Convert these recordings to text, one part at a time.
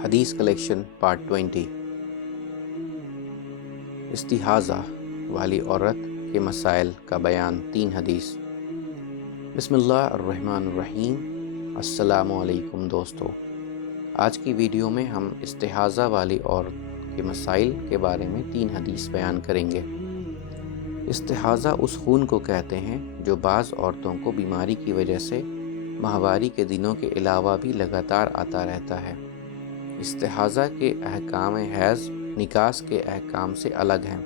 حدیث collection part 20 استحاضہ والی عورت کے مسائل کا بیان 3 حدیث۔ بسم اللہ الرحمن الرحیم۔ السلام علیکم دوستو، آج کی ویڈیو میں ہم استحاضہ والی عورت کے مسائل کے بارے میں 3 حدیث بیان کریں گے۔ استحاضہ اس خون کو کہتے ہیں جو بعض عورتوں کو بیماری کی وجہ سے ماہواری کے دنوں کے علاوہ بھی لگاتار آتا رہتا ہے۔ استحاضہ کے احکام حیض نکاس کے احکام سے الگ ہیں۔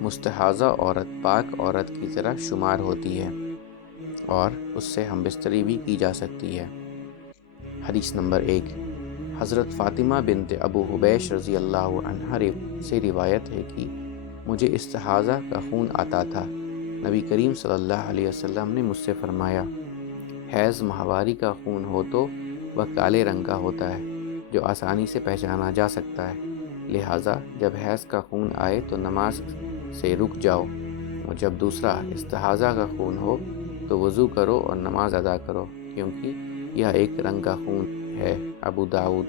مستحاضہ عورت پاک عورت کی طرح شمار ہوتی ہے اور اس سے ہم بستری بھی کی جا سکتی ہے۔ حدیث نمبر 1، حضرت فاطمہ بنت ابو حبیش رضی اللہ عنہ سے روایت ہے کہ مجھے استحاضہ کا خون آتا تھا۔ نبی کریم صلی اللہ علیہ وسلم نے مجھ سے فرمایا، حیض ماہواری کا خون ہو تو وہ کالے رنگ کا ہوتا ہے جو آسانی سے پہچانا جا سکتا ہے، لہٰذا جب حیض کا خون آئے تو نماز سے رک جاؤ، اور جب دوسرا استحاضہ کا خون ہو تو وضو کرو اور نماز ادا کرو، کیونکہ یہ ایک رنگ کا خون ہے۔ ابو داؤد۔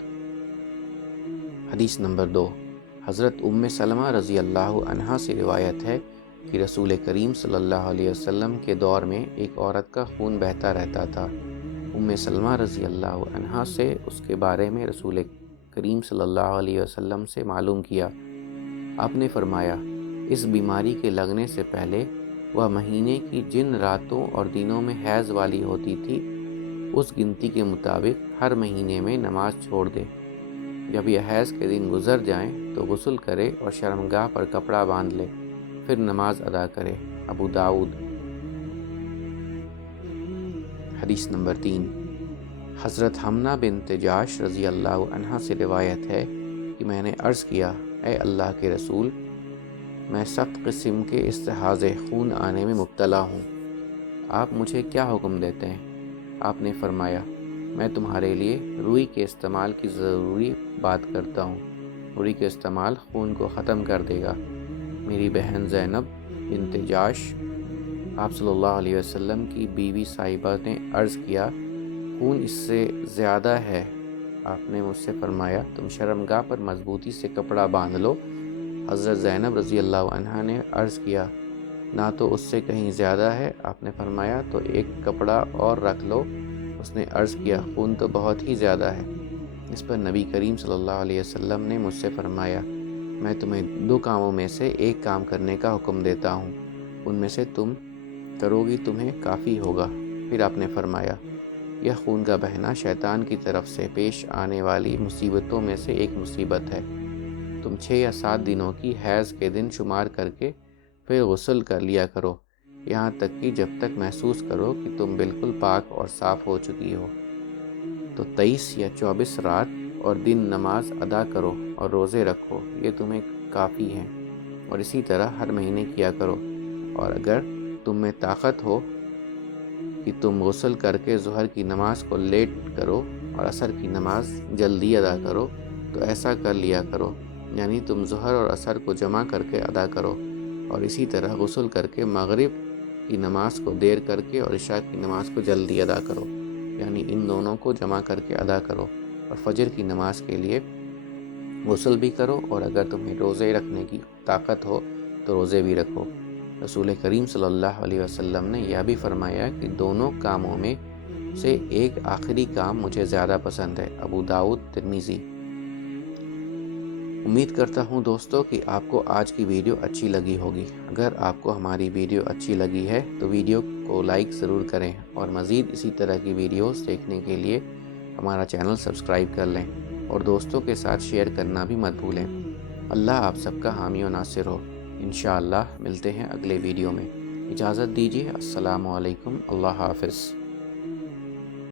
حدیث نمبر 2، حضرت ام سلمہ رضی اللہ عنہا سے روایت ہے کہ رسول کریم صلی اللہ علیہ وسلم کے دور میں ایک عورت کا خون بہتا رہتا تھا۔ ام سلمہ رضی اللہ عنہا سے اس کے بارے میں رسول کریم صلی اللہ علیہ وسلم سے معلوم کیا۔ آپ نے فرمایا، اس بیماری کے لگنے سے پہلے وہ مہینے کی جن راتوں اور دنوں میں حیض والی ہوتی تھی اس گنتی کے مطابق ہر مہینے میں نماز چھوڑ دے۔ جب یہ حیض کے دن گزر جائیں تو غسل کرے اور شرمگاہ پر کپڑا باندھ لے، پھر نماز ادا کرے۔ ابو داؤد۔ حدیث نمبر 3، حضرت حمنہ بنت جاش رضی اللہ عنہ سے روایت ہے کہ میں نے عرض کیا، اے اللہ کے رسول، میں سخت قسم کے استحاضہ خون آنے میں مبتلا ہوں، آپ مجھے کیا حکم دیتے ہیں؟ آپ نے فرمایا، میں تمہارے لیے روئی کے استعمال کی ضروری بات کرتا ہوں، روئی کے استعمال خون کو ختم کر دے گا۔ میری بہن زینب بنت جاش آپ صلی اللہ علیہ وسلم کی بیوی صاحبہ نے عرض کیا، خون اس سے زیادہ ہے۔ آپ نے مجھ سے فرمایا، تم شرمگاہ پر مضبوطی سے کپڑا باندھ لو۔ حضرت زینب رضی اللہ عنہا نے عرض کیا، نہ تو اس سے کہیں زیادہ ہے۔ آپ نے فرمایا، تو ایک کپڑا اور رکھ لو۔ اس نے عرض کیا، خون تو بہت ہی زیادہ ہے۔ اس پر نبی کریم صلی اللہ علیہ وسلم نے مجھ سے فرمایا، میں تمہیں 2 کاموں میں سے ایک کام کرنے کا حکم دیتا ہوں، ان میں سے تم کرو گی تمہیں کافی ہوگا۔ پھر آپ نے فرمایا، یہ خون کا بہنا شیطان کی طرف سے پیش آنے والی مصیبتوں میں سے ایک مصیبت ہے۔ تم 6 یا 7 دنوں کی حیض کے دن شمار کر کے پھر غسل کر لیا کرو، یہاں تک کہ جب تک محسوس کرو کہ تم بالکل پاک اور صاف ہو چکی ہو۔ تو 23 یا 24 رات اور دن نماز ادا کرو اور روزے رکھو، یہ تمہیں کافی ہیں، اور اسی طرح ہر مہینے کیا کرو۔ اور اگر تم میں طاقت ہو کہ تم غسل کر کے ظہر کی نماز کو لیٹ کرو اور عصر کی نماز جلدی ادا کرو تو ایسا کر لیا کرو، یعنی تم ظہر اور عصر کو جمع کر کے ادا کرو، اور اسی طرح غسل کر کے مغرب کی نماز کو دیر کر کے اور عشاء کی نماز کو جلدی ادا کرو، یعنی ان دونوں کو جمع کر کے ادا کرو، اور فجر کی نماز کے لیے غسل بھی کرو، اور اگر تمہیں روزے رکھنے کی طاقت ہو تو روزے بھی رکھو۔ رسول کریم صلی اللہ علیہ وسلم نے یہ بھی فرمایا کہ دونوں کاموں میں سے ایک آخری کام مجھے زیادہ پسند ہے۔ ابو داؤد، ترمذی۔ امید کرتا ہوں دوستو کہ آپ کو آج کی ویڈیو اچھی لگی ہوگی۔ اگر آپ کو ہماری ویڈیو اچھی لگی ہے تو ویڈیو کو لائک ضرور کریں، اور مزید اسی طرح کی ویڈیوز دیکھنے کے لیے ہمارا چینل سبسکرائب کر لیں، اور دوستوں کے ساتھ شیئر کرنا بھی مت بھولیں۔ اللہ آپ سب کا حامی و ناصر ہو۔ انشاءاللہ ملتے ہیں اگلے ویڈیو میں۔ اجازت دیجیے، السلام علیکم، اللہ حافظ۔